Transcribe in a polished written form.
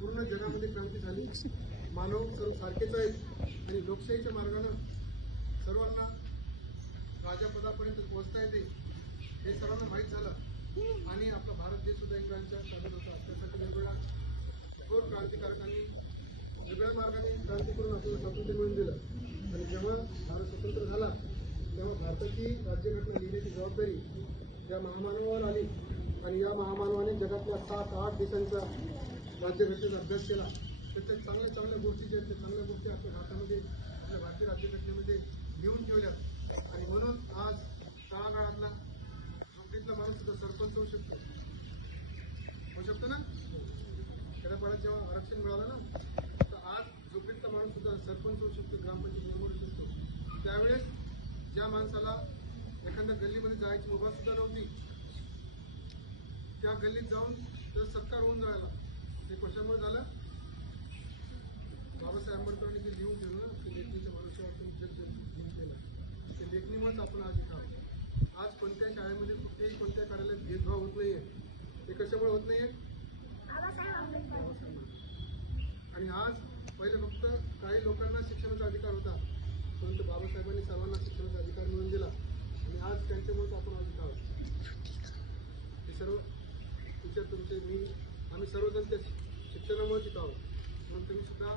पूर्ण जगामध्ये क्रांती झाली. मानव सर्व सारखेच आहेत आणि लोकशाहीच्या मार्गाने सर्वांना राजापदापर्यंत पोहोचता येते हे सर्वांना माहीत झालं आणि आपला भारत देश सुद्धा इंग्रजांच्या ताब्यात होता. त्यासाठी वेगवेगळ्या थोर क्रांतिकारकांनी वेगळ्या मार्गाने क्रांती करून आपल्याला स्वातंत्र्य मिळवून दिलं. आणि जेव्हा भारत स्वतंत्र झाला तेव्हा भारताची राज्यघटना लिहिण्याची जबाबदारी या महामानवावर आली आणि या महामानवाने जगातल्या 7-8 देशांचा राज्यघटनेचा अभ्यास केला. त्याच्या चांगल्या चांगल्या गोष्टी ज्या आहेत त्या चांगल्या गोष्टी आपल्या भारतामध्ये आपल्या भारतीय राज्यघटनेमध्ये लिहून ठेवल्यात. आणि म्हणून आज तळागाळातला झोपडीतला माणूस सुद्धा सरपंच होऊ शकतो ना. खेड्यापाड्यात जेव्हा आरक्षण मिळालं ना तर आज झोपडीतला माणूस सुद्धा सरपंच होऊ शकतो, ग्रामपंचायत मेंबर होऊ शकतो. त्यावेळेस ज्या माणसाला एखाद्या गल्लीमध्ये जायची मुभा सुद्धा नव्हती त्या गल्लीत जाऊन तर सत्कार होऊन जायला ते कशामुळे झालं? बाबासाहेब आंबेडकरांनी जे लिहून ठेवलं ना ते लेखणीच्या भरोश्यावर लिहून केलं ते लेखणीमुळेच आपण आज इथं आहोत. आज कोणत्या शाळेमध्ये कुठेही कोणत्या शाळेला भेदभाव होत नाहीये. ते कशामुळे होत नाहीये? आणि आज पहिले फक्त काही लोकांना शिक्षणाचा अधिकार होता परंतु बाबासाहेबांनी सर्वांना शिक्षणाचा अधिकार मिळवून दिला आणि आज त्यांच्यामुळेच आपण आज इथं आहोत. हे सर्व टीचर तुमचे मी आम्ही सर्वजण त्या शिक्षणामुळेच इथं आहोत. म्हणून तुम्ही सुद्धा